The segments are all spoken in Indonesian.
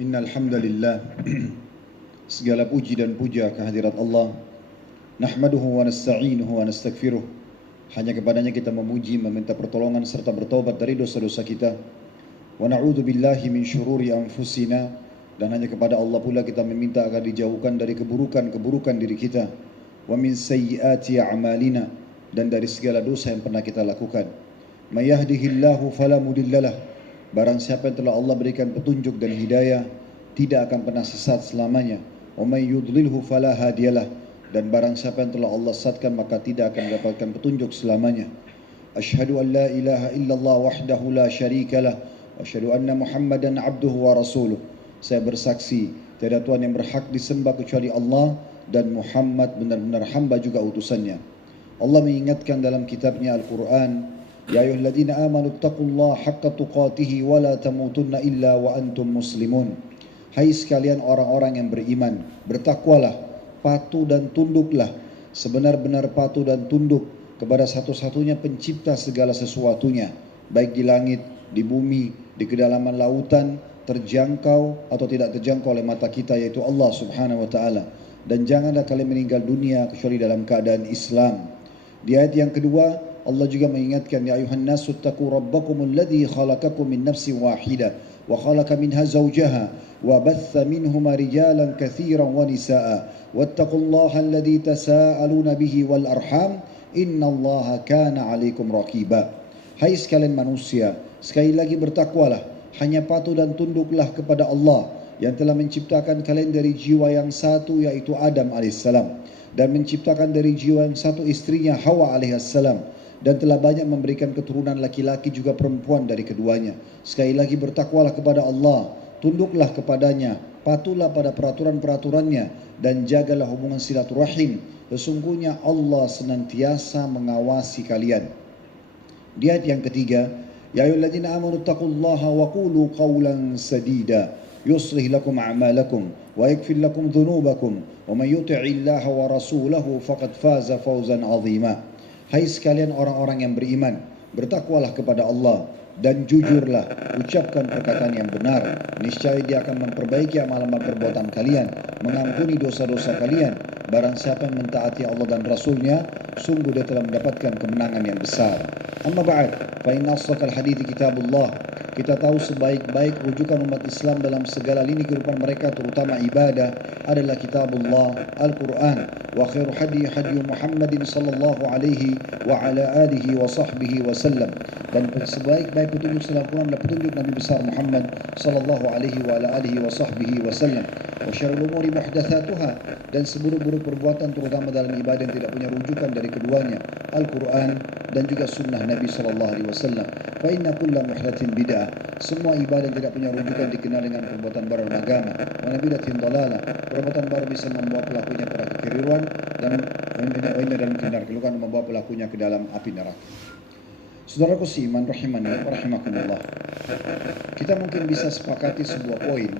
Innal hamdalillah segala puji dan puja kehadirat Allah. Nahmaduhu wa nasta'inuhu wa nastaghfiruh. Hanya kepadanya kita memuji, meminta pertolongan serta bertaubat dari dosa-dosa kita. Wa na'udzu billahi min syururi anfusina, dan hanya kepada Allah pula kita meminta agar dijauhkan dari keburukan-keburukan diri kita. Wa min sayyiati a'malina, dan dari segala dosa yang pernah kita lakukan. May yahdihillahu fala mudhillalah. Barang siapa yang telah Allah berikan petunjuk dan hidayah, tidak akan pernah sesat selamanya. Wa may yudlilhu fala hadiyalah. Dan barang siapa yang telah Allah sesatkan, maka tidak akan mendapatkan petunjuk selamanya. Asyhadu an la ilaha illallah wahdahu la syarikalah, wa asyhadu anna Muhammadan abduhu wa rasuluh. Saya bersaksi tiada Tuhan yang berhak disembah kecuali Allah, dan Muhammad benar-benar hamba juga utusannya. Allah mengingatkan dalam kitabnya Al-Quran, Ya ayyuhalladzina amanu taqullaha haqqa tuqatih wa la tamutunna illa wa antum muslimun. Hai sekalian orang-orang yang beriman, bertakwalah, patuh dan tunduklah, sebenar-benar patuh dan tunduk kepada satu-satunya pencipta segala sesuatunya, baik di langit, di bumi, di kedalaman lautan, terjangkau atau tidak terjangkau oleh mata kita, yaitu Allah Subhanahu wa taala. Dan janganlah kalian meninggal dunia kecuali dalam keadaan Islam. Di ayat yang kedua, Allah juga mengingatkan, Ya ayuhan nasu taqu rabbakumul ladzi khalaqakum min nafsin wahidah wa khalaqa minha zawjaha wa batha minhuma rijalan katsiran wa nisaa wattaqullaha alladzi tasaaluna bihi wal arham innallaha kana 'alaikum raqiba. Hai sekalian manusia, sekali lagi bertakwalah, hanya patuh dan tunduklah kepada Allah yang telah menciptakan kalian dari jiwa yang satu, yaitu Adam alaihissalam, dan menciptakan dari jiwa yang satu istrinya Hawa alaihissalam, dan telah banyak memberikan keturunan laki-laki juga perempuan dari keduanya. Sekali lagi bertakwalah kepada Allah, tunduklah kepadanya, patuhlah pada peraturan-peraturannya, dan jagalah hubungan silaturahim. Sesungguhnya Allah senantiasa mengawasi kalian. Di ayat yang ketiga, Ya ayyuhalladzina amanu taqullaha wa qulu qawlan sadida yuslih lakum a'malakum wa yaghfir lakum dhunubakum wa may yuti'illaha wa rasulahu faqad faza fawzan 'azima. Hai sekalian orang-orang yang beriman, bertakwalah kepada Allah dan jujurlah, ucapkan perkataan yang benar. Niscaya Dia akan memperbaiki amalan perbuatan kalian, mengampuni dosa-dosa kalian. Barang siapa yang mentaati Allah dan Rasulnya, sungguh dia telah mendapatkan kemenangan yang besar. Amma ba'd, fa inna asdaqal hadithi kitabullah. Kita tahu sebaik-baik rujukan umat Islam dalam segala lini kehidupan mereka, terutama ibadah, adalah kitabullah, Al-Quran. Wa khairu hadi hadi Muhammadin sallallahu alaihi wa ala alihi wa sahbihi wa sallam. Dan sebaik-baik petunjuk dalam Quran adalah petunjuk Nabi besar Muhammad sallallahu alaihi wa ala alihi wa sahbihi wa sallam. Wa syarrul umuri muhdatsatuha, dan seburuk-buruk perbuatan terutama dalam ibadah yang tidak punya rujukan dari keduanya, Al-Quran dan juga sunnah Nabi sallallahu alaihi wasallam. Fa inna kulla muhdatsin bid'ah. Semua ibadah yang tidak punya rujukan dikenal dengan perbuatan baru dalam agama. Wa nabidatin dalalah. Perbuatan baru bisa membawa pelakunya pada kekeliruan, dan dalam kebenaran kelukan membawa pelakunya ke dalam api neraka. Saudaraku seiman rahimani wa rahimakumullah. Kita mungkin bisa sepakati sebuah poin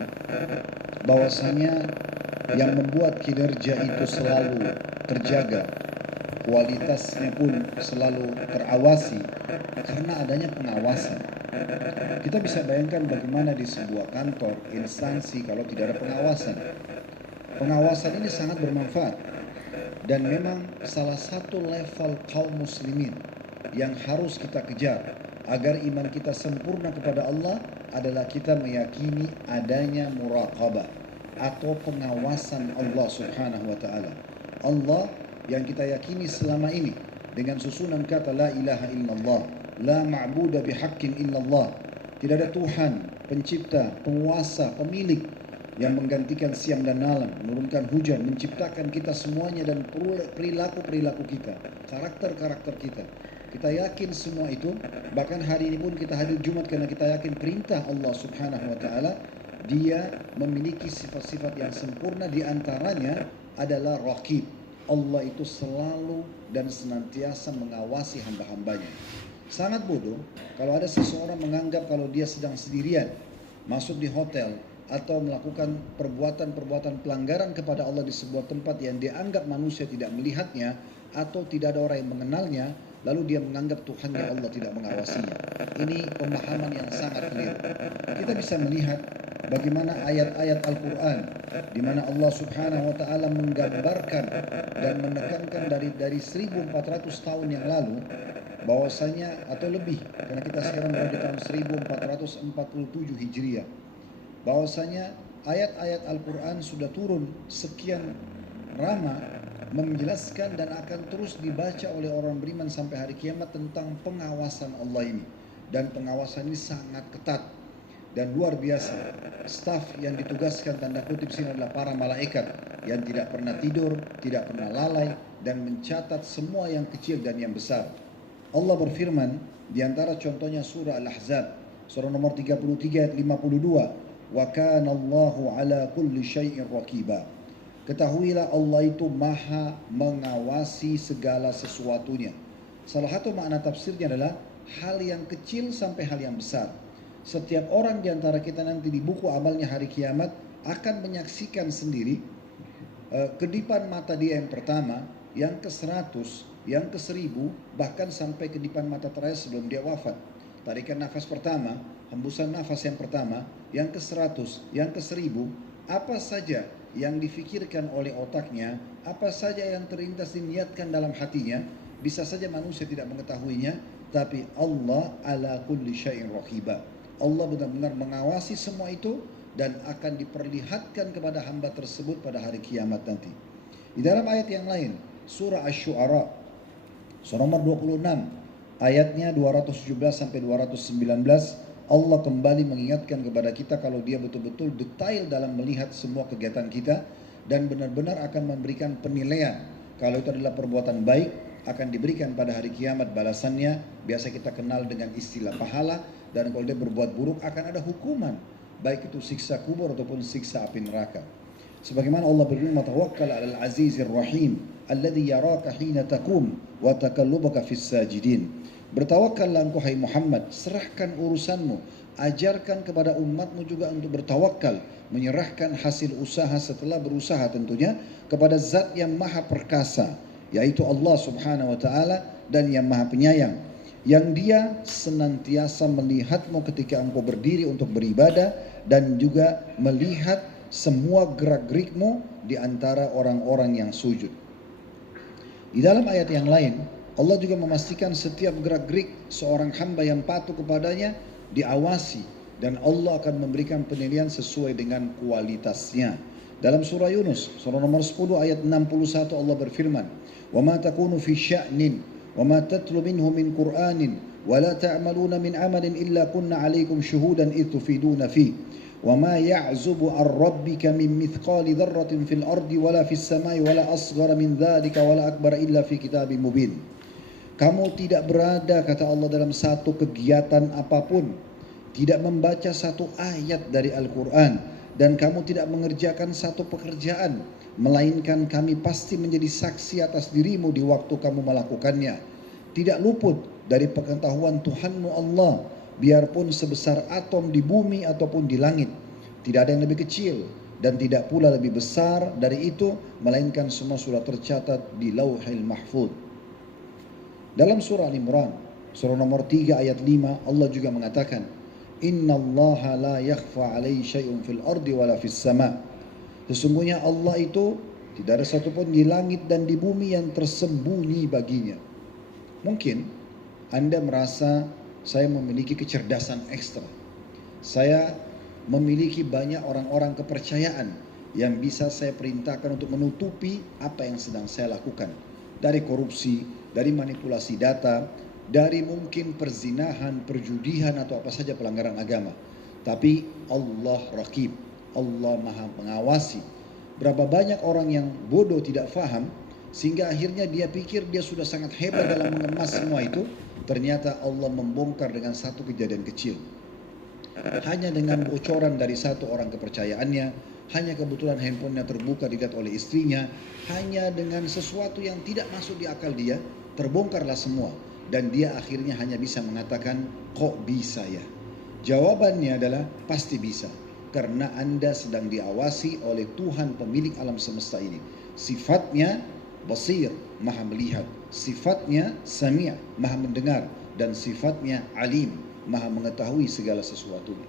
bahwasanya yang membuat kinerja itu selalu terjaga, kualitasnya pun selalu terawasi, karena adanya pengawasan. Kita bisa bayangkan bagaimana di sebuah kantor, instansi, kalau tidak ada pengawasan. Pengawasan ini sangat bermanfaat, dan memang salah satu level kaum muslimin yang harus kita kejar agar iman kita sempurna kepada Allah adalah kita meyakini adanya muraqabah atau pengawasan Allah Subhanahu wa taala. Allah yang kita yakini selama ini dengan susunan kata la ilaha illallah, la ma'budu bihaqqin illallah. Tidak ada Tuhan, pencipta, penguasa, pemilik yang menggantikan siang dan malam, menurunkan hujan, menciptakan kita semuanya dan perilaku-perilaku kita, karakter-karakter kita. Kita yakin semua itu. Bahkan hari ini pun kita hadir Jumat karena kita yakin perintah Allah Subhanahu wa taala. Dia memiliki sifat-sifat yang sempurna, di antaranya adalah Raqib. Allah itu selalu dan senantiasa mengawasi hamba-hambanya. Sangat bodoh kalau ada seseorang menganggap kalau dia sedang sendirian masuk di hotel atau melakukan perbuatan-perbuatan pelanggaran kepada Allah di sebuah tempat yang dianggap manusia tidak melihatnya atau tidak ada orang yang mengenalnya, lalu dia menganggap Tuhannya Allah tidak mengawasinya. Ini pemahaman yang sangat keliru. Kita bisa melihat bagaimana ayat-ayat Al-Quran di mana Allah Subhanahu wa taala menggambarkan dan menekankan dari 1400 tahun yang lalu bahwasanya, atau lebih karena kita sekarang berada di tahun 1447 Hijriah, bahwasanya ayat-ayat Al-Quran sudah turun sekian lama menjelaskan dan akan terus dibaca oleh orang beriman sampai hari kiamat tentang pengawasan Allah ini. Dan pengawasan ini sangat ketat dan luar biasa. Staf yang ditugaskan tanda kutip sini adalah para malaikat yang tidak pernah tidur, tidak pernah lalai, dan mencatat semua yang kecil dan yang besar. Allah berfirman di antara contohnya surah Al-Ahzab, surah nomor 33 ayat 52, "Wa kana Allahu ala kulli syai'in raqiba." Ketahuilah Allah itu maha mengawasi segala sesuatunya. Salah satu makna tafsirnya adalah hal yang kecil sampai hal yang besar. Setiap orang di antara kita nanti di buku amalnya hari kiamat akan menyaksikan sendiri kedipan mata dia yang pertama, yang ke-100, yang ke-1000, bahkan sampai kedipan mata terakhir sebelum dia wafat. Tarikan nafas pertama, hembusan nafas yang pertama, yang ke-100, yang ke-1000, apa saja yang difikirkan oleh otaknya, apa saja yang terlintas diniatkan dalam hatinya, bisa saja manusia tidak mengetahuinya, tapi Allah ala kulli syai'in raqiba. Allah benar-benar mengawasi semua itu dan akan diperlihatkan kepada hamba tersebut pada hari kiamat nanti. Di dalam ayat yang lain, surah Asy-Syu'ara, surah nomor 26, ayatnya 217 sampai 219, Allah kembali mengingatkan kepada kita kalau dia betul-betul detail dalam melihat semua kegiatan kita dan benar-benar akan memberikan penilaian. Kalau itu adalah perbuatan baik, akan diberikan pada hari kiamat balasannya. Biasa kita kenal dengan istilah pahala. Dan kalau dia berbuat buruk akan ada hukuman, baik itu siksa kubur ataupun siksa api neraka. Sebagaimana Allah berfirman, "Tawakkal 'alal 'azizir rahim alladzi yaraka hina taqum wa taqallubaka fis sajidin." Bertawakallah engkau hai Muhammad, serahkan urusanmu, ajarkan kepada umatmu juga untuk bertawakal, menyerahkan hasil usaha setelah berusaha tentunya kepada zat yang maha perkasa, yaitu Allah Subhanahu wa taala, dan yang maha penyayang, yang dia senantiasa melihatmu ketika engkau berdiri untuk beribadah dan juga melihat semua gerak-gerikmu di antara orang-orang yang sujud. Di dalam ayat yang lain, Allah juga memastikan setiap gerak-gerik seorang hamba yang patuh kepadanya diawasi, dan Allah akan memberikan penilaian sesuai dengan kualitasnya. Dalam surah Yunus, surah nomor 10 ayat 61, Allah berfirman, "Wa ma takunu fi sya'nin wa ma tatlu minhu min Qur'anin wa la ta'maluna min amalin illa kunna 'alaikum syuhudan idh tufiduna fi wa ma ya'zubu ar rabbika min mithqali dzarratin fil ardi wala fis samai wala asghara min dzalika wala akbara illa fi kitabim mubin." Kamu tidak berada, kata Allah, dalam satu kegiatan apapun, tidak membaca satu ayat dari Al-Quran, dan kamu tidak mengerjakan satu pekerjaan, melainkan kami pasti menjadi saksi atas dirimu di waktu kamu melakukannya. Tidak luput dari pengetahuan Tuhanmu Allah, biarpun sebesar atom di bumi ataupun di langit. Tidak ada yang lebih kecil dan tidak pula lebih besar dari itu, melainkan semua sudah tercatat di Lauhil Mahfuz. Dalam surah Al-Imran, surah nomor 3 ayat 5, Allah juga mengatakan, "Inna Allaha la yakhfa 'alaihi syai'un fil ardi wala fis sama." Sesungguhnya Allah itu tidak ada satupun di langit dan di bumi yang tersembunyi baginya. Mungkin Anda merasa saya memiliki kecerdasan ekstra. Saya memiliki banyak orang-orang kepercayaan yang bisa saya perintahkan untuk menutupi apa yang sedang saya lakukan. Dari korupsi, dari manipulasi data, dari mungkin perzinahan, perjudian, atau apa saja pelanggaran agama. Tapi Allah Raqib, Allah maha mengawasi. Berapa banyak orang yang bodoh tidak faham, sehingga akhirnya dia pikir dia sudah sangat hebat dalam mengemas semua itu. Ternyata Allah membongkar dengan satu kejadian kecil. Hanya dengan bocoran dari satu orang kepercayaannya, hanya kebetulan handphonenya terbuka dilihat oleh istrinya, hanya dengan sesuatu yang tidak masuk di akal dia, terbongkarlah semua. Dan dia akhirnya hanya bisa mengatakan, kok bisa ya? Jawabannya adalah pasti bisa. Karena Anda sedang diawasi oleh Tuhan pemilik alam semesta ini. Sifatnya basir, maha melihat. Sifatnya sami', maha mendengar. Dan sifatnya alim, maha mengetahui segala sesuatunya.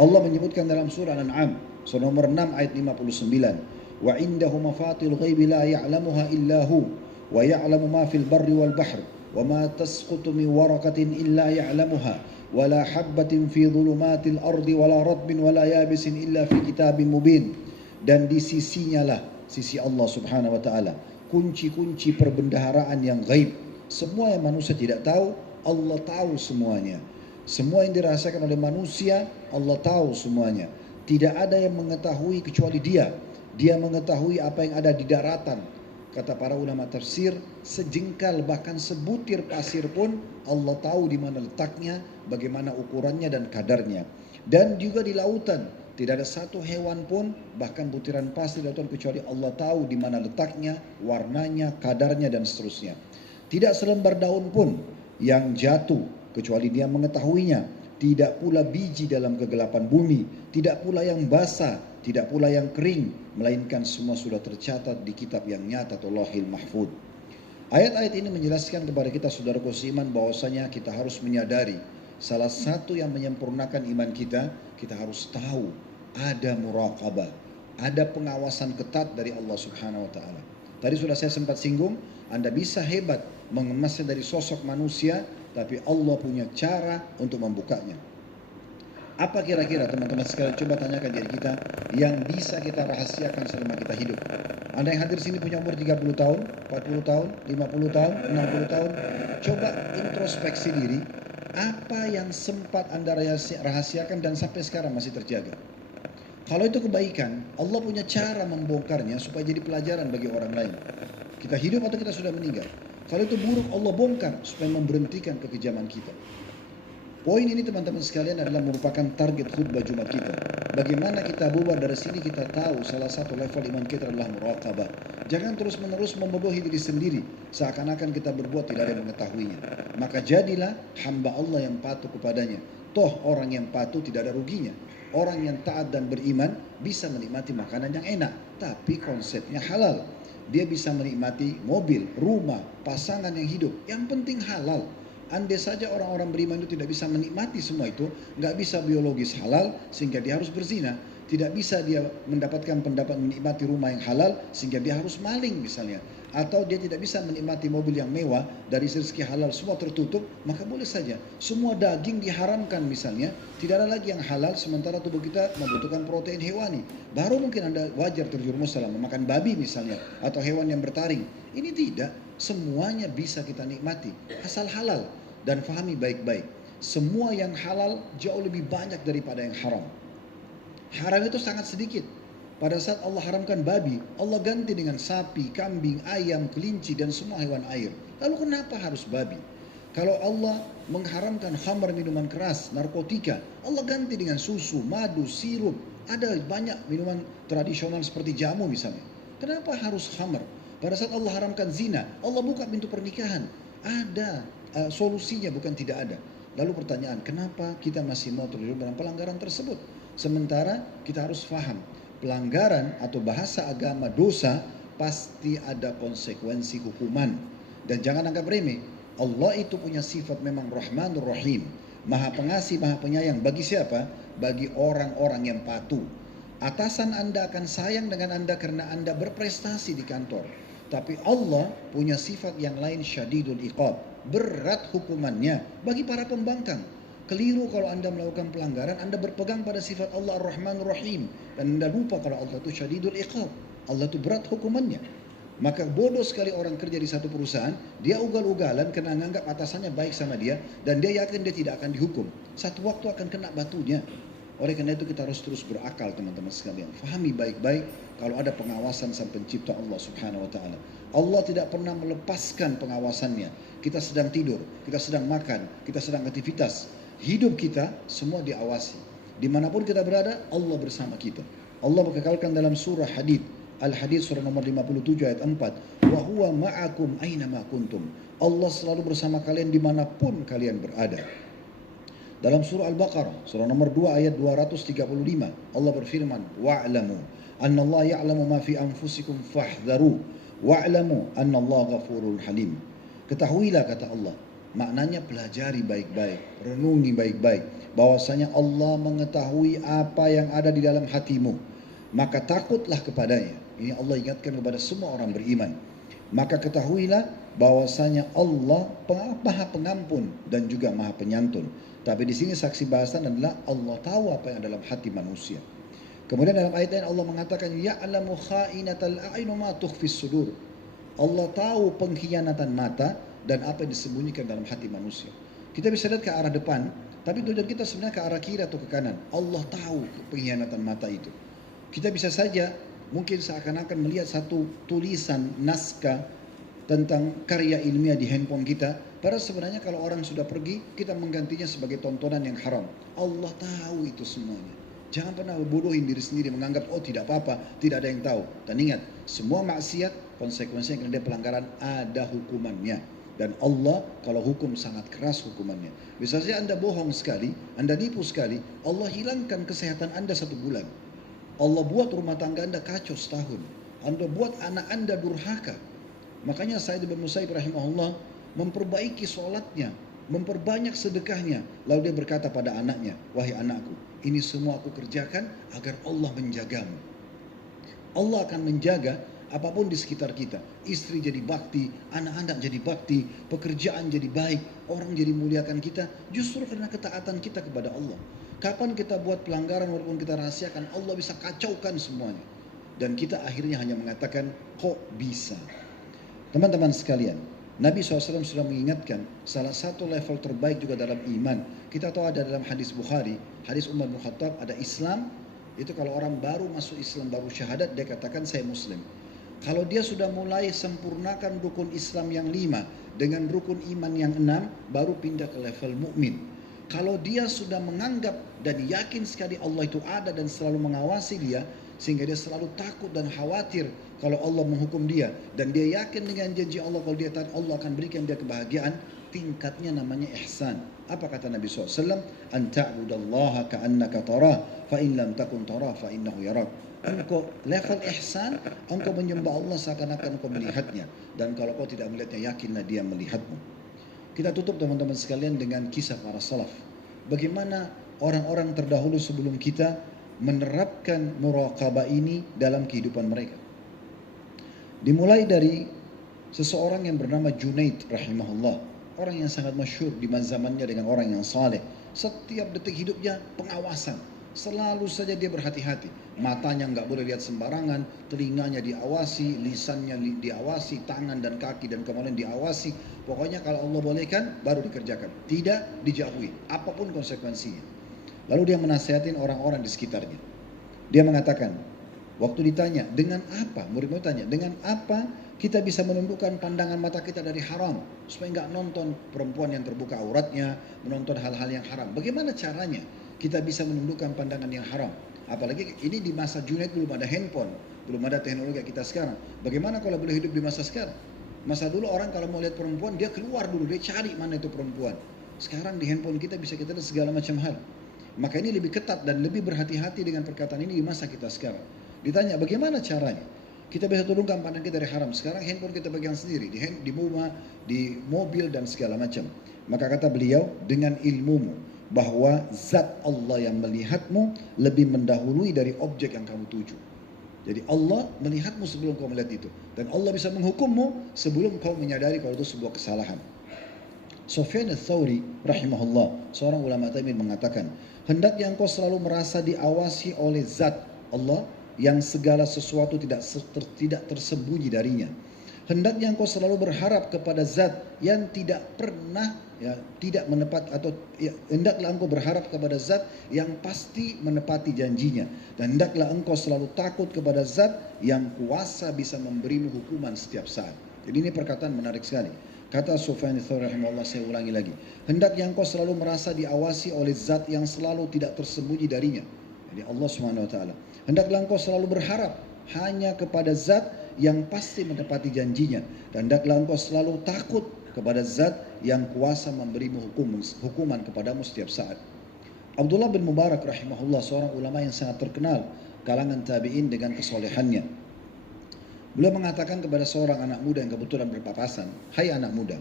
Allah menyebutkan dalam surah Al-An'am, surah nomor 6 ayat 59. Wa indahu mafatil ghaibi la ya'lamuha illa hu wa ya'lamu ma fil barri wal bahr wa ma tasqutu min waraqatin illa ya'lamuha wa la habbatin fi dhulumatil ardi wa la ratbin wa la yabisin illa fi kitabim mubin. Dan di sisinya lah, sisi Allah subhanahu wa ta'ala, kunci-kunci perbendaharaan yang gaib. Semua yang manusia tidak tahu, Allah tahu semuanya. Semua yang dirasakan oleh manusia, Allah tahu semuanya. Tidak ada yang mengetahui kecuali Dia. Dia mengetahui apa yang ada di daratan. Kata para ulama tafsir, sejengkal bahkan sebutir pasir pun Allah tahu di mana letaknya, bagaimana ukurannya dan kadarnya. Dan juga di lautan, tidak ada satu hewan pun, bahkan butiran pasir di lautan, kecuali Allah tahu di mana letaknya, warnanya, kadarnya dan seterusnya. Tidak selembar daun pun yang jatuh kecuali Dia mengetahuinya. Tidak pula biji dalam kegelapan bumi, tidak pula yang basah, tidak pula yang kering, melainkan semua sudah tercatat di kitab yang nyata atau Lauhil Mahfuz. Ayat-ayat ini menjelaskan kepada kita saudaraku seiman bahwasanya kita harus menyadari salah satu yang menyempurnakan iman kita, kita harus tahu ada muraqabah, ada pengawasan ketat dari Allah Subhanahu wa taala. Tadi sudah saya sempat singgung, Anda bisa hebat mengemasnya dari sosok manusia, tapi Allah punya cara untuk membukanya. Apa kira-kira teman-teman sekalian, coba tanyakan diri kita yang bisa kita rahasiakan selama kita hidup. Anda yang hadir sini punya umur 30 tahun, 40 tahun, 50 tahun, 60 tahun. Coba introspeksi diri, apa yang sempat Anda rahasiakan dan sampai sekarang masih terjaga. Kalau itu kebaikan, Allah punya cara membongkarnya supaya jadi pelajaran bagi orang lain. Kita hidup atau kita sudah meninggal. Kalau itu buruk, Allah bongkar supaya memberhentikan kekejaman kita. Poin ini teman-teman sekalian adalah merupakan target khutbah Jumat kita. Bagaimana kita bubar dari sini, kita tahu salah satu level iman kita adalah muraqabah. Jangan terus-menerus membodohi diri sendiri, seakan-akan kita berbuat tidak ada yang mengetahuinya. Maka jadilah hamba Allah yang patuh kepadanya. Toh orang yang patuh tidak ada ruginya. Orang yang taat dan beriman bisa menikmati makanan yang enak, tapi konsepnya halal. Dia bisa menikmati mobil, rumah, pasangan yang hidup. Yang penting halal. Andai saja orang-orang beriman itu tidak bisa menikmati semua itu, nggak bisa biologis halal sehingga dia harus berzina. Tidak bisa dia mendapatkan pendapat menikmati rumah yang halal sehingga dia harus maling misalnya. Atau dia tidak bisa menikmati mobil yang mewah dari rezeki halal semua tertutup, maka boleh saja. Semua daging diharamkan misalnya, tidak ada lagi yang halal sementara tubuh kita membutuhkan protein hewani. Baru mungkin Anda wajar terjerumus dalam memakan babi misalnya atau hewan yang bertaring. Ini tidak, semuanya bisa kita nikmati asal halal. Dan fahami baik-baik, semua yang halal jauh lebih banyak daripada yang haram. Haram itu sangat sedikit. Pada saat Allah haramkan babi, Allah ganti dengan sapi, kambing, ayam, kelinci dan semua hewan air. Lalu kenapa harus babi? Kalau Allah mengharamkan khamar, minuman keras, narkotika, Allah ganti dengan susu, madu, sirup. Ada banyak minuman tradisional seperti jamu misalnya. Kenapa harus khamar? Pada saat Allah haramkan zina, Allah buka pintu pernikahan. Ada solusinya, bukan tidak ada. Lalu pertanyaan, kenapa kita masih mau terlibat dalam pelanggaran tersebut? Sementara kita harus faham, pelanggaran atau bahasa agama dosa pasti ada konsekuensi hukuman. Dan jangan anggap remeh, Allah itu punya sifat memang Rahmanur Rahim, Maha Pengasih, Maha Penyayang. Bagi siapa? Bagi orang-orang yang patuh. Atasan Anda akan sayang dengan Anda karena Anda berprestasi di kantor. Tapi Allah punya sifat yang lain, syadidul iqab, berat hukumannya bagi para pembangkang. Keliru kalau Anda melakukan pelanggaran, Anda berpegang pada sifat Allah Ar-Rahmanur Rahim dan Anda lupa kalau Allah itu syadidul iqab, Allah itu berat hukumannya. Maka bodoh sekali orang kerja di satu perusahaan, dia ugal-ugalan karena menganggap atasannya baik sama dia dan dia yakin dia tidak akan dihukum. Satu waktu akan kena batunya. Oleh karena itu kita harus terus berakal teman-teman sekalian. Fahami baik-baik kalau ada pengawasan sang pencipta Allah Subhanahu wa taala. Allah tidak pernah melepaskan pengawasannya. Kita sedang tidur, kita sedang makan, kita sedang aktivitas. Hidup kita semua diawasi. Dimanapun kita berada, Allah bersama kita. Allah berkekalkan dalam surah Hadid. Al-Hadid surah nomor 57 ayat 4. Wa huwa ma'akum aina ma kuntum. Allah selalu bersama kalian dimanapun kalian berada. Dalam surah Al-Baqarah, surah nomor 2 ayat 235, Allah berfirman, wa'lamu anna Allah ya'lamu ma fi anfusikum fahdharu wa'lamu anna Allah ghafurul halim. Ketahuilah, kata Allah, Maknanya pelajari baik-baik, renungi baik-baik. Bahwasanya Allah mengetahui apa yang ada di dalam hatimu. Maka takutlah kepadanya. Ini Allah ingatkan kepada semua orang beriman. Maka ketahuilah bahwasanya Allah Maha Pengampun dan juga Maha Penyantun. Tapi di sini saksi bahasan adalah Allah tahu apa yang dalam hati manusia. Kemudian dalam ayat lain Allah mengatakan ya'lamu kha'inatal a'yun ma tukhfis sudur. Allah tahu pengkhianatan mata dan apa yang disembunyikan dalam hati manusia. Kita bisa lihat ke arah depan, tapi tujuan kita sebenarnya ke arah kiri atau ke kanan. Allah tahu pengkhianatan mata itu. Kita bisa saja mungkin seakan-akan melihat satu tulisan naskah tentang karya ilmiah di handphone kita. Padahal sebenarnya kalau orang sudah pergi, kita menggantinya sebagai tontonan yang haram. Allah tahu itu semuanya. Jangan pernah bodohin diri sendiri menganggap oh tidak apa-apa, tidak ada yang tahu. Dan ingat, semua maksiat konsekuensinya karena dia pelanggaran ada hukumannya. Dan Allah kalau hukum sangat keras hukumannya. Bisa saja Anda bohong sekali, Anda nipu sekali, Allah hilangkan kesehatan Anda 1 bulan. Allah buat rumah tangga Anda kacau setahun. Anda buat anak Anda durhaka. Makanya Sa'id bin Musayyib rahimahullah memperbaiki sholatnya, memperbanyak sedekahnya. Lalu dia berkata pada anaknya, wahai anakku, ini semua aku kerjakan agar Allah menjagamu. Allah akan menjaga apapun di sekitar kita. Istri jadi bakti, anak-anak jadi bakti, pekerjaan jadi baik, orang jadi muliakan kita. Justru karena ketaatan kita kepada Allah. Kapan kita buat pelanggaran walaupun kita rahasiakan, Allah bisa kacaukan semuanya. Dan kita akhirnya hanya mengatakan, kok bisa? Teman-teman sekalian, Nabi SAW sudah mengingatkan salah satu level terbaik juga dalam iman. Kita tahu ada dalam hadis Bukhari, hadis Umar bin Khattab, ada Islam. Itu kalau orang baru masuk Islam, baru syahadat, dia katakan saya Muslim. Kalau dia sudah mulai sempurnakan rukun Islam yang 5 dengan rukun iman yang 6, baru pindah ke level mukmin. Kalau dia sudah menganggap dan yakin sekali Allah itu ada dan selalu mengawasi dia, sehingga dia selalu takut dan khawatir kalau Allah menghukum dia, dan dia yakin dengan janji Allah kalau dia taat Allah akan berikan dia kebahagiaan, tingkatnya namanya ihsan. Apa kata Nabi SAW? An ta'budallaha ka'annaka tarah, fa in lam takun tarah fa innahu yarak. Engkau level ihsan, engkau menyembah Allah seakan-akan engkau melihatnya, dan kalau kau tidak melihatnya, yakinlah dia melihatmu. Kita tutup teman-teman sekalian dengan kisah para salaf. Bagaimana orang-orang terdahulu sebelum kita menerapkan muraqabah ini dalam kehidupan mereka. Dimulai dari seseorang yang bernama Junaid rahimahullah. Orang yang sangat masyhur di zamannya dengan orang yang saleh. Setiap detik hidupnya pengawasan. Selalu saja dia berhati-hati. Matanya nggak boleh lihat sembarangan, telinganya diawasi, lisannya diawasi, tangan dan kaki dan kemudian diawasi. Pokoknya kalau Allah bolehkan, baru dikerjakan. Tidak dijauhi, apapun konsekuensinya. Lalu dia menasihatin orang-orang di sekitarnya. Dia mengatakan, waktu ditanya, dengan apa? Murid-murid tanya, dengan apa kita bisa menundukkan pandangan mata kita dari haram? Supaya nggak nonton perempuan yang terbuka auratnya, menonton hal-hal yang haram. Bagaimana caranya kita bisa menundukkan pandangan yang haram? Apalagi ini di masa Junaid belum ada handphone, belum ada teknologi kita sekarang. Bagaimana kalau boleh hidup di masa sekarang? Masa dulu orang kalau mau lihat perempuan, dia keluar dulu, dia cari mana itu perempuan. Sekarang di handphone kita bisa kita lihat segala macam hal. Maka ini lebih ketat dan lebih berhati-hati dengan perkataan ini di masa kita sekarang. Ditanya bagaimana caranya? Kita bisa turunkan pandangan kita dari haram. Sekarang handphone kita pegang sendiri, di rumah, di mobil dan segala macam. Maka kata beliau, dengan ilmumu, bahwa zat Allah yang melihatmu lebih mendahului dari objek yang kamu tuju. Jadi Allah melihatmu sebelum kau melihat itu. Dan Allah bisa menghukummu sebelum kau menyadari kalau itu sebuah kesalahan. Sufyan ats-Tsauri rahimahullah, seorang ulama tabi'in mengatakan, hendaknya engkau selalu merasa diawasi oleh zat Allah yang segala sesuatu tidak tersembunyi darinya. Hendaknya engkau selalu berharap kepada zat yang tidak pernah tidak menepati, atau hendaklah engkau berharap kepada zat yang pasti menepati janjinya, dan hendaklah engkau selalu takut kepada zat yang kuasa bisa memberimu hukuman setiap saat. Jadi ini perkataan menarik sekali. Kata Sufyan ats-Tsauri rahimahullah, saya ulangi lagi. Hendaknya engkau selalu merasa diawasi oleh zat yang selalu tidak tersembunyi darinya. Jadi Allah Subhanahu wa taala. Hendaklah engkau selalu berharap hanya kepada zat yang pasti menepati janjinya, dan hendaklah engkau selalu takut kepada zat yang kuasa memberimu hukuman kepadamu setiap saat. Abdullah bin Mubarak rahimahullah, seorang ulama yang sangat terkenal kalangan tabi'in dengan kesolehannya. Beliau mengatakan kepada seorang anak muda yang kebetulan berpapasan, hai anak muda,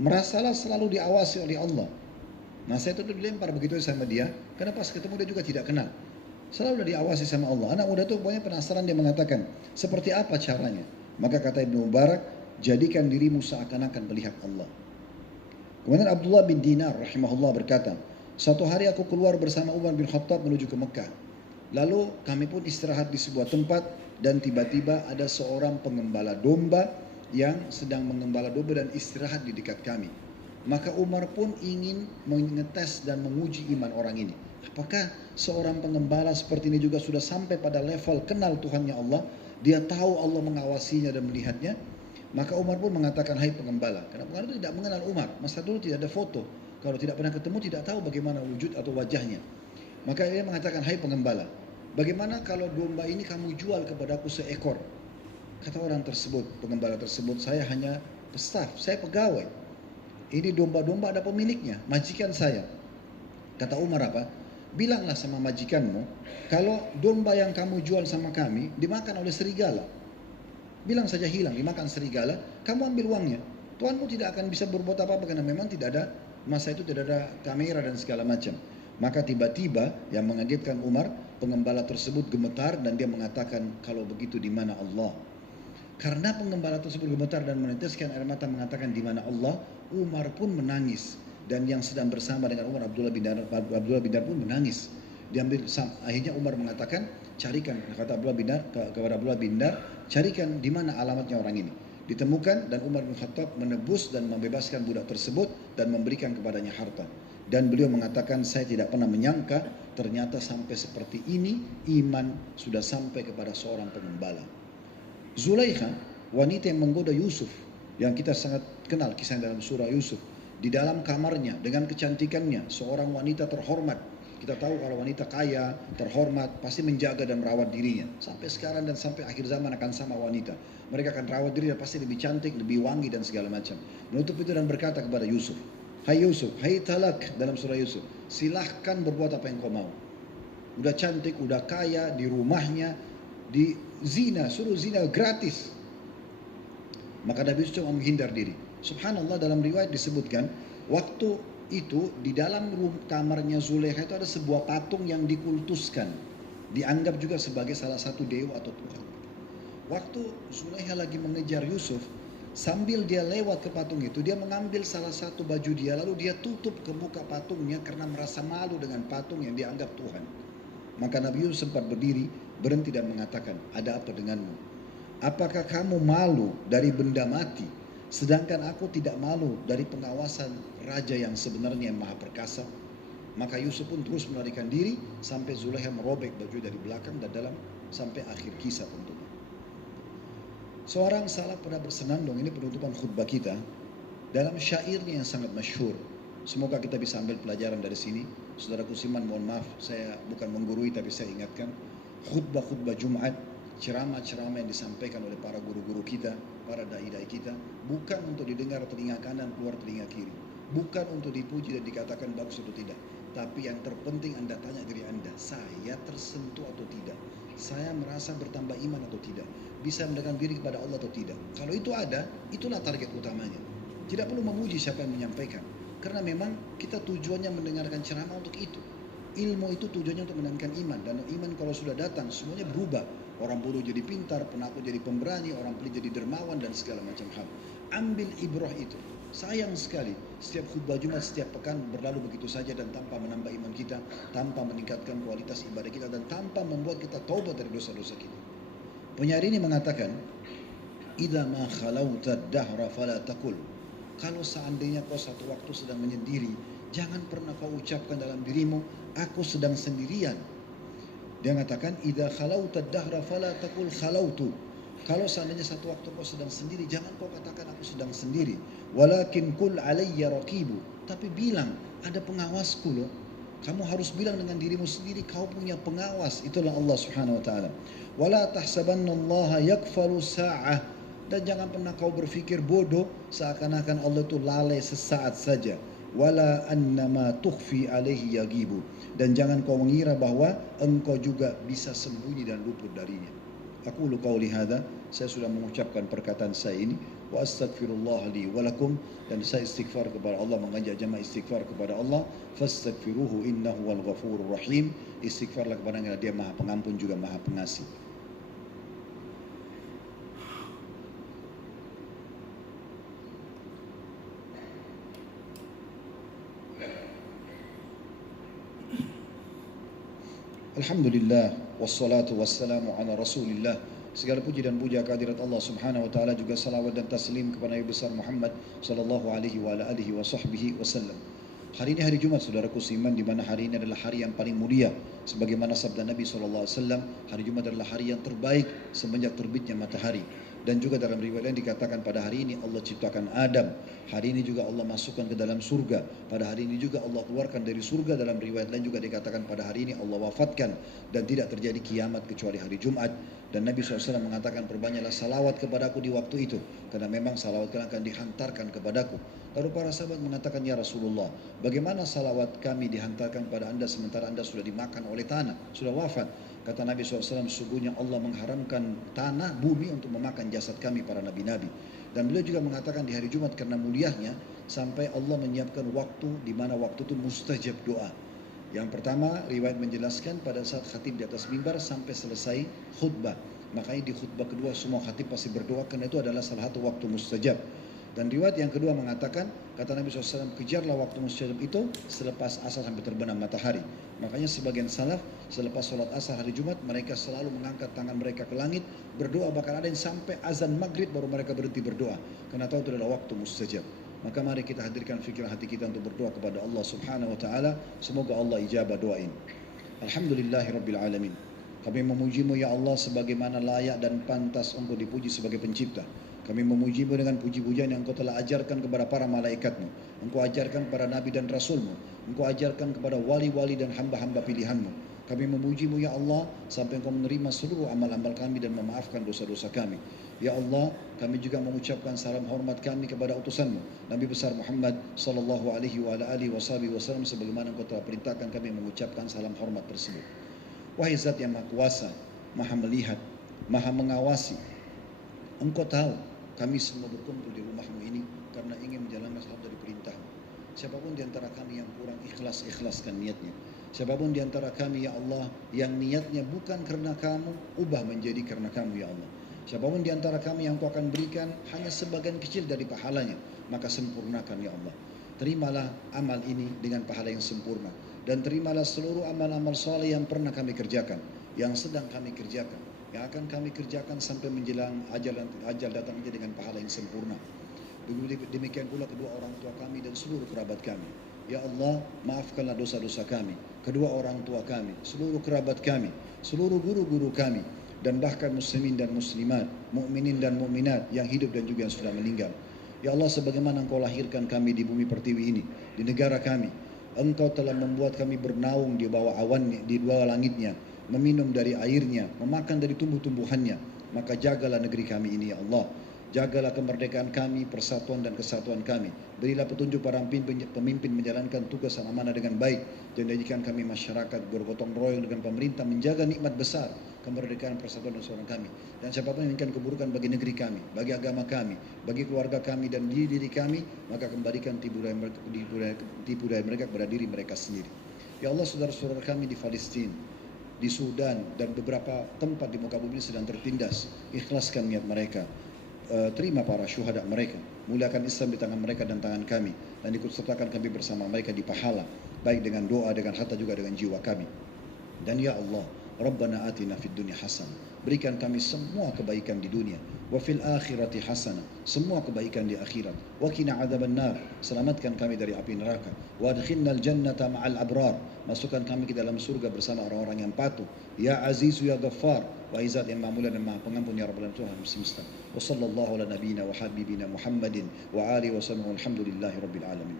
Merasalah selalu diawasi oleh Allah. Nah saya itu dilempar begitu sama dia, karena pas ketemu dia juga tidak kenal. Selalu diawasi sama Allah. Anak muda itu pokoknya penasaran, dia mengatakan, seperti apa caranya? Maka kata Ibnu Mubarak, jadikan dirimu seakan-akan melihat Allah. Kemudian Abdullah bin Dinar rahimahullah berkata, suatu hari aku keluar bersama Umar bin Khattab menuju ke Mekah. Lalu kami pun istirahat di sebuah tempat dan tiba-tiba ada seorang pengembala domba yang sedang mengembala domba dan istirahat di dekat kami. Maka Umar pun ingin mengetes dan menguji iman orang ini. Apakah seorang pengembala seperti ini juga sudah sampai pada level kenal Tuhannya Allah? Dia tahu Allah mengawasinya dan melihatnya. Maka Umar pun mengatakan, hai pengembala. Karena pengembala itu tidak mengenal Umar. Masa dulu tidak ada foto. Kalau tidak pernah ketemu tidak tahu bagaimana wujud atau wajahnya. Maka dia mengatakan, hai pengembala, bagaimana kalau domba ini kamu jual kepadaku seekor? Kata orang tersebut, pengembala tersebut, saya hanya staf, saya pegawai. Ini domba-domba ada pemiliknya, majikan saya. Kata Umar apa? Bilanglah sama majikanmu, kalau domba yang kamu jual sama kami dimakan oleh serigala. Bilang saja hilang, dimakan serigala, kamu ambil uangnya. Tuanmu tidak akan bisa berbuat apa-apa karena memang tidak ada, masa itu tidak ada kamera dan segala macam. Maka tiba-tiba yang mengagetkan Umar, pengembala tersebut gemetar dan dia mengatakan, kalau begitu di mana Allah? Karena pengembala tersebut gemetar dan meneteskan air mata mengatakan di mana Allah, Umar pun menangis. Dan yang sedang bersama dengan Umar, Abdullah bin Dar pun menangis. Akhirnya Umar mengatakan, carikan, kata Abdullah bin Dar kepada Abdullah bin Dar, carikan di mana alamatnya orang ini. Ditemukan dan Umar bin Khattab menebus dan membebaskan budak tersebut dan memberikan kepadanya harta. Dan beliau mengatakan, saya tidak pernah menyangka ternyata sampai seperti ini iman sudah sampai kepada seorang pengembala. Zulaikha, wanita yang menggoda Yusuf, yang kita sangat kenal kisahnya dalam surah Yusuf. Di dalam kamarnya dengan kecantikannya, seorang wanita terhormat. Kita tahu kalau wanita kaya, terhormat, pasti menjaga dan merawat dirinya. Sampai sekarang dan sampai akhir zaman akan sama wanita. Mereka akan rawat diri dan pasti lebih cantik, lebih wangi dan segala macam. Menutup itu dan berkata kepada Yusuf, hai Yusuf, hai talak, dalam surah Yusuf, silahkan berbuat apa yang kau mau. Udah cantik, udah kaya, di rumahnya, di zina, suruh zina gratis. Maka Nabi Yusuf menghindar diri. Subhanallah, dalam riwayat disebutkan, waktu itu di dalam kamarnya Zulaikha itu ada sebuah patung yang dikultuskan. Dianggap juga sebagai salah satu dewa atau Tuhan. Waktu Zulaikha lagi mengejar Yusuf, sambil dia lewat ke patung itu, dia mengambil salah satu baju dia, lalu dia tutup ke muka patungnya karena merasa malu dengan patung yang dianggap Tuhan. Maka Nabi Yusuf sempat berdiri, berhenti dan mengatakan, ada apa denganmu? Apakah kamu malu dari benda mati, sedangkan aku tidak malu dari pengawasan raja yang sebenarnya yang maha perkasa? Maka Yusuf pun terus melarikan diri sampai Zulaikha merobek baju dari belakang dan dalam sampai akhir kisah tentunya. Seorang salaf pernah bersenandung, ini penutupan khutbah kita, dalam syairnya yang sangat masyhur. Semoga kita bisa ambil pelajaran dari sini. Saudaraku Siman, mohon maaf, saya bukan menggurui tapi saya ingatkan, khutbah-khutbah Jumat, ceramah-ceramah yang disampaikan oleh para guru-guru kita, para dai-dai kita, bukan untuk didengar telinga kanan keluar telinga kiri, bukan untuk dipuji dan dikatakan bagus atau tidak, tapi yang terpenting Anda tanya diri Anda, saya tersentuh atau tidak, saya merasa bertambah iman atau tidak, bisa mendekatkan diri kepada Allah atau tidak. Kalau itu ada, itulah target utamanya. Tidak perlu memuji siapa yang menyampaikan, karena memang kita tujuannya mendengarkan ceramah untuk itu. Ilmu itu tujuannya untuk menanamkan iman, dan iman kalau sudah datang semuanya berubah. Orang bodoh jadi pintar, penakut jadi pemberani, orang pelit jadi dermawan dan segala macam hal. Ambil ibrah itu. Sayang sekali setiap khutbah Jumat setiap pekan berlalu begitu saja dan tanpa menambah iman kita, tanpa meningkatkan kualitas ibadah kita, dan tanpa membuat kita taubat dari dosa-dosa kita. Penyair ini mengatakan, idza ma khalauta dahra fala taqul. Kalau seandainya kau satu waktu sedang menyendiri, jangan pernah kau ucapkan dalam dirimu, aku sedang sendirian. Dia mengatakan, idza khalauta dahra fala taqul khalautu. Kalau seandainya satu waktu kau sedang sendiri, jangan kau katakan aku sedang sendiri. Walakin qul alayya raqibu. Tapi bilang, ada pengawasku loh. Kamu harus bilang dengan dirimu sendiri, kau punya pengawas. Itulah Allah Subhanahu wa taala. Wala tahsabannallaha yakfalu sa'ah. Dan jangan pernah kau berpikir bodoh seakan-akan Allah itu lalai sesaat saja. Wala annama tukhfi alaihi yagibu. Dan jangan kau mengira bahwa engkau juga bisa sembunyi dan luput darinya. Aku qauli hadza, saya sudah mengucapkan perkataan saya ini. wa astaghfirullah li wa lakum, dan saya istighfar kepada Allah, mengajak jamaah istighfar kepada Allah. Fastaghfiruhu innahu wal ghafurur rahim. Istighfarlah kepadanya, dia Maha Pengampun juga Maha Pengasih. Alhamdulillah, wassalatu wassalamu ala rasulillah. Segala puji dan puja kehadirat Allah subhanahu wa ta'ala, juga salawat dan taslim kepada Nabi besar Muhammad sallallahu alaihi wa ala alihi wa sahbihi wasallam. Hari ini hari Jumat, saudaraku seiman, di mana hari ini adalah hari yang paling mulia. Sebagaimana sabda Nabi sallallahu alaihi wasallam, hari Jumat adalah hari yang terbaik semenjak terbitnya matahari. Dan juga dalam riwayat lain dikatakan pada hari ini Allah ciptakan Adam. Hari ini juga Allah masukkan ke dalam surga. Pada hari ini juga Allah keluarkan dari surga. Dalam riwayat lain juga dikatakan pada hari ini Allah wafatkan. Dan tidak terjadi kiamat kecuali hari Jumat. Dan Nabi SAW mengatakan, perbanyaklah salawat kepadaku di waktu itu. Karena memang salawat kalian akan dihantarkan kepadaku. Lalu para sahabat mengatakan, ya Rasulullah, bagaimana salawat kami dihantarkan kepada anda sementara anda sudah dimakan oleh tanah, sudah wafat? Kata Nabi SAW, sesungguhnya Allah mengharamkan tanah, bumi untuk memakan jasad kami para nabi-nabi. Dan beliau juga mengatakan di hari Jumat karena mulianya, sampai Allah menyiapkan waktu di mana waktu itu mustajab doa. Yang pertama, riwayat menjelaskan pada saat khatib di atas mimbar sampai selesai khutbah. Makanya di khutbah kedua semua khatib pasti berdoa, karena itu adalah salah satu waktu mustajab. Dan riwayat yang kedua mengatakan, kata Nabi SAW, kejarlah waktu mustajab itu selepas asar sampai terbenam matahari. Makanya sebagian salaf selepas sholat asar hari Jumat, mereka selalu mengangkat tangan mereka ke langit berdoa, bahkan ada yang sampai azan maghrib baru mereka berhenti berdoa, karena tahu itu adalah waktu mustajab. Maka mari kita hadirkan fikiran hati kita untuk berdoa kepada Allah subhanahu wa ta'ala. Semoga Allah ijabah doain. Alhamdulillahirabbil alamin. Kami memujimu ya Allah sebagaimana layak dan pantas Engkau dipuji sebagai pencipta. Kami memujimu dengan puji-pujian yang Engkau telah ajarkan kepada para malaikatmu. Engkau ajarkan kepada nabi dan rasulmu. Engkau ajarkan kepada wali-wali dan hamba-hamba pilihanmu. Kami memujimu ya Allah sampai Engkau menerima seluruh amal-amal kami dan memaafkan dosa-dosa kami. Ya Allah, kami juga mengucapkan salam hormat kami kepada utusanmu Nabi besar Muhammad sallallahu alaihi wa alihi wasallam, sebagaimana Engkau telah perintahkan kami mengucapkan salam hormat tersebut. Wahai Zat yang Maha Kuasa, Maha melihat, Maha mengawasi, Engkau tahu kami semua berkumpul di rumahmu ini karena ingin menjalankan salah dari perintahmu. Siapapun di antara kami yang kurang ikhlas, ikhlaskan niatnya. Siapapun di antara kami ya Allah yang niatnya bukan karena kamu, ubah menjadi karena kamu ya Allah. Siapapun di antara kami yang Kau akan berikan hanya sebagian kecil dari pahalanya, maka sempurnakan ya Allah. Terimalah amal ini dengan pahala yang sempurna, dan terimalah seluruh amal-amal soleh yang pernah kami kerjakan, yang sedang kami kerjakan, yang akan kami kerjakan sampai menjelang ajal datangnya dengan pahala yang sempurna. Demikian pula kedua orang tua kami dan seluruh kerabat kami. Ya Allah, maafkanlah dosa-dosa kami, kedua orang tua kami, seluruh kerabat kami, seluruh guru-guru kami, dan bahkan muslimin dan muslimat, mukminin dan mukminat yang hidup dan juga yang sudah meninggal. Ya Allah, sebagaimana Engkau lahirkan kami di bumi pertiwi ini, di negara kami, Engkau telah membuat kami bernaung di bawah awannya, di bawah langitnya, meminum dari airnya, memakan dari tumbuh-tumbuhannya. Maka jagalah negeri kami ini ya Allah. Jagalah kemerdekaan kami, persatuan dan kesatuan kami. Berilah petunjuk para pemimpin menjalankan tugas dan amanah dengan baik. Dan jadikan kami masyarakat bergotong royong dengan pemerintah menjaga nikmat besar kemerdekaan, persatuan dan kesatuan kami. Dan siapapun yang inginkan keburukan bagi negeri kami, bagi agama kami, bagi keluarga kami dan diri kami, maka kembalikan tipu daya mereka kepada diri mereka sendiri. Ya Allah, saudara-saudara kami di Palestina, di Sudan dan beberapa tempat di muka bumi sedang tertindas. Ikhlaskan niat mereka. Terima para syuhada mereka, muliakan Islam di tangan mereka dan tangan kami, dan ikut sertakan kami bersama mereka di pahala, baik dengan doa, dengan harta juga dengan jiwa kami. Dan ya Allah, Rabbana atina fid dunya hasanah, berikan kami semua kebaikan di dunia, wa fil akhirati hasanah, semua kebaikan di akhirat, wa qina adzabannar, selamatkan kami dari api neraka, wa adkhilnal jannata ma'al abrar, masukkan kami ke dalam surga bersama orang-orang yang patuh. Ya Azizu ya Ghaffar, wa Izat yang Maha Mulia dan Maha Pengampun, ya Rabbal Alamin, Tuhan semesta. Wa sallallahu ala nabiyina wa habibina Muhammadin wa alihi wa sallam, walhamdulillahi rabbil alamin.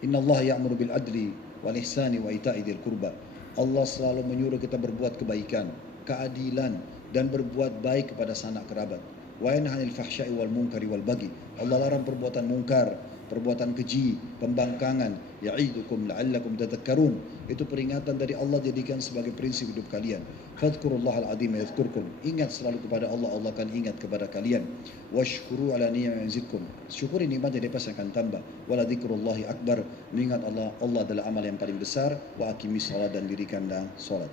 Inna Allah ya'muru bil adli wal ihsani wa ita'i dzil qurba. Allah selalu menyuruh kita berbuat kebaikan, keadilan, dan berbuat baik kepada sanak kerabat. Wa yanha 'anil fahsya'i wal munkari wal baghi. Allah larang perbuatan mungkar, perbuatan keji, pembangkangan, ya'idukum la'allakum tadhakkarun. Itu peringatan dari Allah, jadikan sebagai prinsip hidup kalian. Fadhkurullahal azim yadhkurkum. Ingat selalu kepada Allah, Allah akan ingat kepada kalian. Washkuru ala ni'mati yazidkum. Syukuri nikmatnya, dia pasti akan tambah. Wala dzikrullahi akbar. Mengingat Allah, Allah adalah amal yang paling besar. Wa aqimis shalah, dan dirikanlah salat.